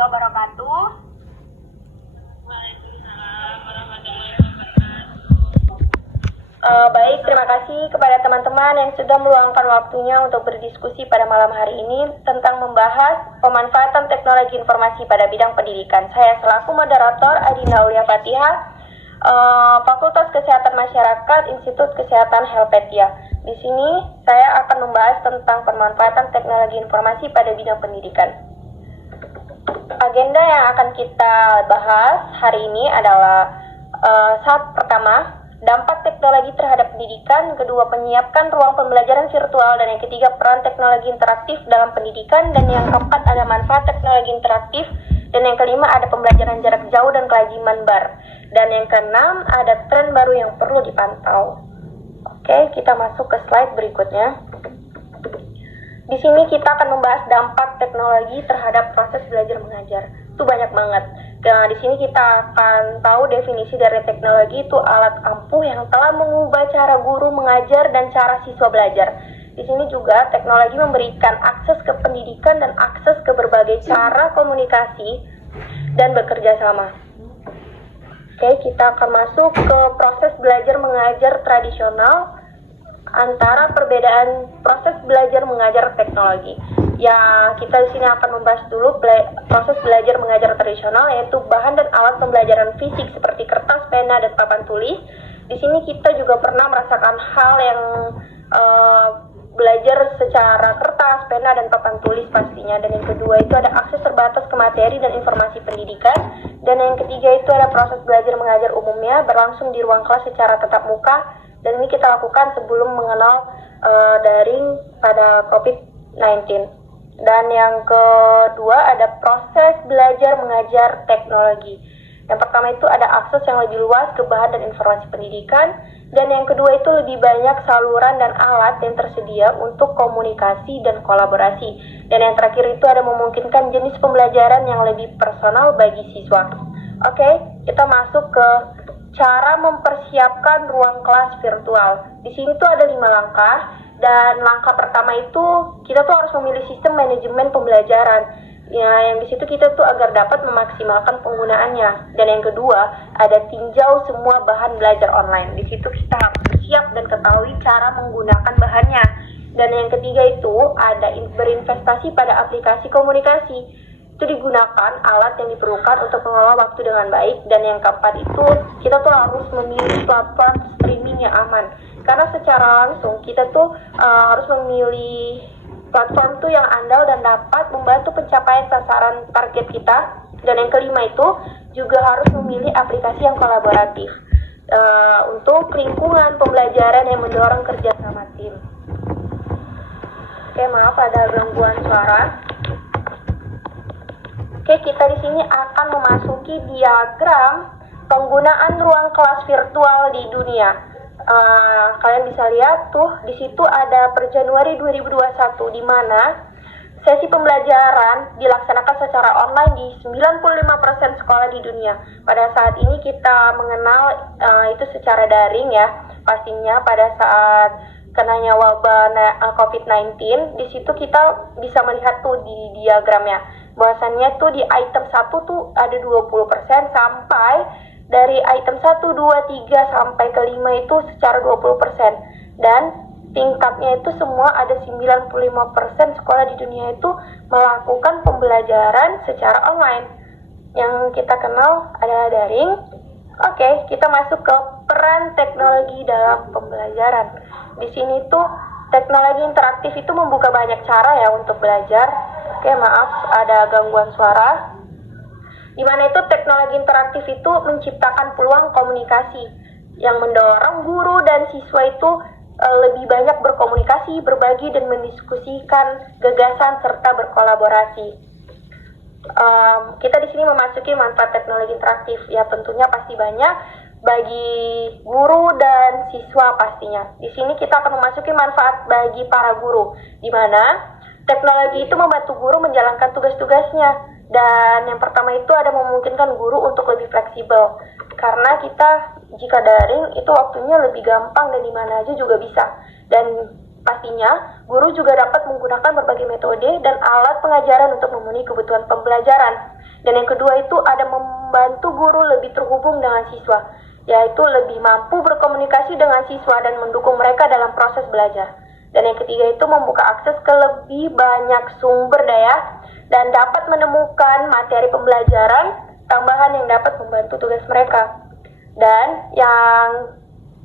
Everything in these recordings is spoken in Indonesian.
warahmatullahi wabarakatuh. Baik, terima kasih kepada teman-teman yang sudah meluangkan waktunya untuk berdiskusi pada malam hari ini tentang membahas pemanfaatan teknologi informasi pada bidang pendidikan. Saya selaku moderator Adinda Aulia Fatihah, Fakultas Kesehatan Masyarakat, Institut Kesehatan Helvetia. Di sini saya akan membahas tentang pemanfaatan teknologi informasi pada bidang pendidikan. Agenda yang akan kita bahas hari ini adalah pertama, dampak teknologi terhadap pendidikan, kedua, menyiapkan ruang pembelajaran virtual, dan yang ketiga, peran teknologi interaktif dalam pendidikan, dan yang keempat, ada manfaat teknologi interaktif, dan yang kelima, ada pembelajaran jarak jauh dan kelaziman bar, dan yang keenam, ada tren baru yang perlu dipantau. Oke, kita masuk ke slide berikutnya. Di sini kita akan membahas dampak teknologi terhadap proses belajar mengajar. Itu banyak banget. Nah, di sini kita akan tahu definisi dari teknologi itu alat ampuh yang telah mengubah cara guru mengajar dan cara siswa belajar. Di sini juga teknologi memberikan akses ke pendidikan dan akses ke berbagai cara komunikasi dan bekerja sama. Oke, kita akan masuk ke proses belajar mengajar tradisional antara perbedaan proses belajar mengajar teknologi. Ya, kita di sini akan membahas dulu proses belajar mengajar tradisional, yaitu bahan dan alat pembelajaran fisik seperti kertas, pena, dan papan tulis. Di sini kita juga pernah merasakan hal yang belajar secara kertas, pena, dan papan tulis pastinya. Dan yang kedua itu ada akses terbatas ke materi dan informasi pendidikan. Dan yang ketiga itu ada proses belajar mengajar umumnya berlangsung di ruang kelas secara tatap muka. Dan ini kita lakukan sebelum mengenal daring pada COVID-19. Dan yang kedua ada proses belajar mengajar teknologi. Yang pertama itu ada akses yang lebih luas ke bahan dan informasi pendidikan. Dan yang kedua itu lebih banyak saluran dan alat yang tersedia untuk komunikasi dan kolaborasi. Dan yang terakhir itu ada memungkinkan jenis pembelajaran yang lebih personal bagi siswa. Oke, kita masuk ke cara mempersiapkan ruang kelas virtual. Di sini tuh ada 5 langkah. Dan langkah pertama itu kita tuh harus memilih sistem manajemen pembelajaran. Ya, yang di situ kita tuh agar dapat memaksimalkan penggunaannya. Dan yang kedua, ada tinjau semua bahan belajar online. Di situ kita harus siap dan ketahui cara menggunakan bahannya. Dan yang ketiga itu ada berinvestasi pada aplikasi komunikasi. Itu digunakan alat yang diperlukan untuk mengelola waktu dengan baik. Dan yang keempat itu kita tuh harus memilih platform streaming yang aman. Karena secara langsung kita tuh harus memilih platform tuh yang andal dan dapat membantu pencapaian sasaran target kita. Dan yang kelima itu juga harus memilih aplikasi yang kolaboratif untuk lingkungan pembelajaran yang mendorong kerja sama tim. Oke, maaf ada gangguan suara. Oke, kita di sini akan memasuki diagram penggunaan ruang kelas virtual di dunia. Kalian bisa lihat tuh di situ ada per Januari 2021 di mana sesi pembelajaran dilaksanakan secara online di 95% sekolah di dunia. Pada saat ini kita mengenal itu secara daring ya. Pastinya pada saat kenanya wabah COVID-19, di situ kita bisa melihat tuh di diagramnya. Bahwasannya tuh di item 1 tuh ada 20% sampai dari item 1, 2, 3 sampai ke 5 itu secara 20%. Dan tingkatnya itu semua ada 95% sekolah di dunia itu melakukan pembelajaran secara online. Yang kita kenal adalah daring. Oke, kita masuk ke peran teknologi dalam pembelajaran. Di sini tuh teknologi interaktif itu membuka banyak cara ya untuk belajar. Oke, maaf ada gangguan suara. Di mana itu teknologi interaktif itu menciptakan peluang komunikasi yang mendorong guru dan siswa itu lebih banyak berkomunikasi, berbagi, dan mendiskusikan gagasan serta berkolaborasi. Kita di sini memasuki manfaat teknologi interaktif. Ya, tentunya pasti banyak bagi guru dan siswa pastinya. Di sini kita akan memasuki manfaat bagi para guru, di mana teknologi itu membantu guru menjalankan tugas-tugasnya. Dan yang pertama itu ada memungkinkan guru untuk lebih fleksibel. Karena kita jika daring itu waktunya lebih gampang dan di mana aja juga bisa. Dan Pastinya, guru juga dapat menggunakan berbagai metode dan alat pengajaran untuk memenuhi kebutuhan pembelajaran. Dan yang kedua itu ada membantu guru lebih terhubung dengan siswa, yaitu lebih mampu berkomunikasi dengan siswa dan mendukung mereka dalam proses belajar. Dan yang ketiga itu membuka akses ke lebih banyak sumber daya dan dapat menemukan materi pembelajaran tambahan yang dapat membantu tugas mereka. Dan yang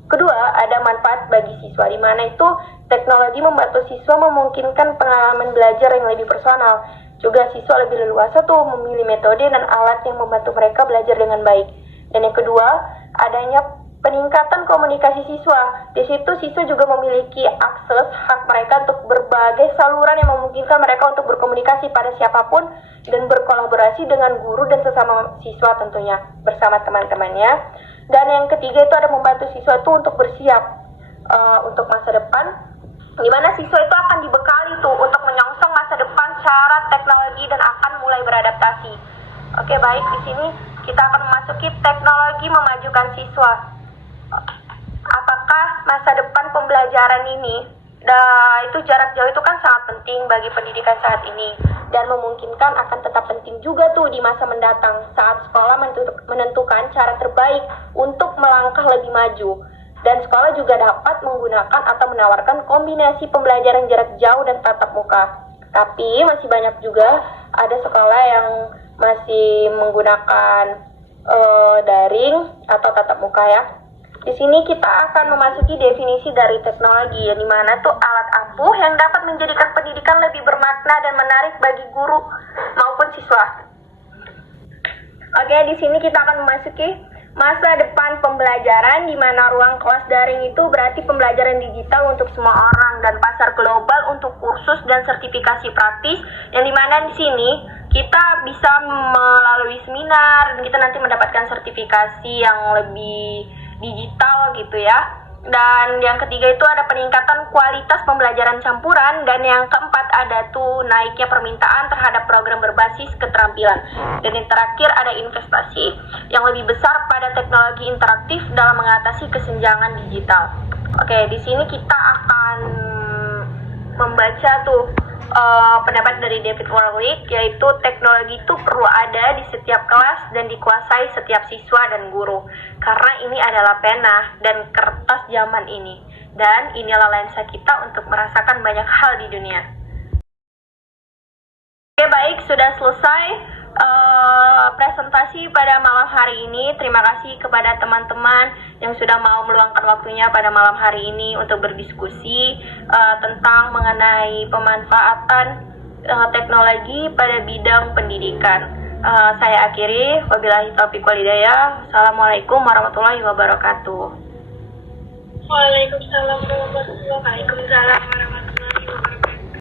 kedua ada manfaat bagi siswa, di mana itu teknologi membantu siswa memungkinkan pengalaman belajar yang lebih personal. Juga siswa lebih leluasa tuh memilih metode dan alat yang membantu mereka belajar dengan baik. Dan yang kedua, adanya peningkatan komunikasi siswa. Di situ siswa juga memiliki akses hak mereka untuk berbagai saluran yang memungkinkan mereka untuk berkomunikasi pada siapapun dan berkolaborasi dengan guru dan sesama siswa tentunya bersama teman-temannya. Dan yang ketiga itu ada membantu siswa itu untuk bersiap untuk masa depan, di mana siswa itu akan dibekali tuh untuk menyongsong masa depan secara teknologi dan akan mulai beradaptasi. Oke, baik, di sini kita akan memasuki teknologi memajukan siswa. Apakah masa depan pembelajaran ini itu jarak jauh itu kan sangat penting bagi pendidikan saat ini dan memungkinkan akan tetap penting juga tuh di masa mendatang saat sekolah menentukan cara terbaik untuk melangkah lebih maju. Dan sekolah juga dapat menggunakan atau menawarkan kombinasi pembelajaran jarak jauh dan tatap muka. Tapi masih banyak juga ada sekolah yang masih menggunakan daring atau tatap muka ya. Di sini kita akan memasuki definisi dari teknologi, yang dimana tuh alat ampuh yang dapat menjadikan pendidikan lebih bermakna dan menarik bagi guru maupun siswa. Oke, di sini kita akan memasuki masa depan pembelajaran, di mana ruang kelas daring itu berarti pembelajaran digital untuk semua orang dan pasar global untuk kursus dan sertifikasi praktis, yang dimana di sini kita bisa melalui seminar dan kita nanti mendapatkan sertifikasi yang lebih digital gitu ya. Dan yang ketiga itu ada peningkatan kualitas pembelajaran campuran, dan yang keempat ada tuh naiknya permintaan terhadap program berbasis keterampilan. Dan yang terakhir ada investasi yang lebih besar pada teknologi interaktif dalam mengatasi kesenjangan digital. Oke, di sini kita akan membaca tuh pendapat dari David Warlick, yaitu teknologi itu perlu ada di setiap kelas dan dikuasai setiap siswa dan guru, karena ini adalah pena dan kertas zaman ini, dan inilah lensa kita untuk merasakan banyak hal di dunia. Oke, baik, sudah selesai presentasi pada malam hari ini. Terima kasih kepada teman-teman yang sudah mau meluangkan waktunya pada malam hari ini untuk berdiskusi tentang mengenai pemanfaatan teknologi pada bidang pendidikan. Saya akhiri, wabillahi taufiq wal hidayah. Assalamualaikum warahmatullahi wabarakatuh. Waalaikumsalam warahmatullahi wabarakatuh.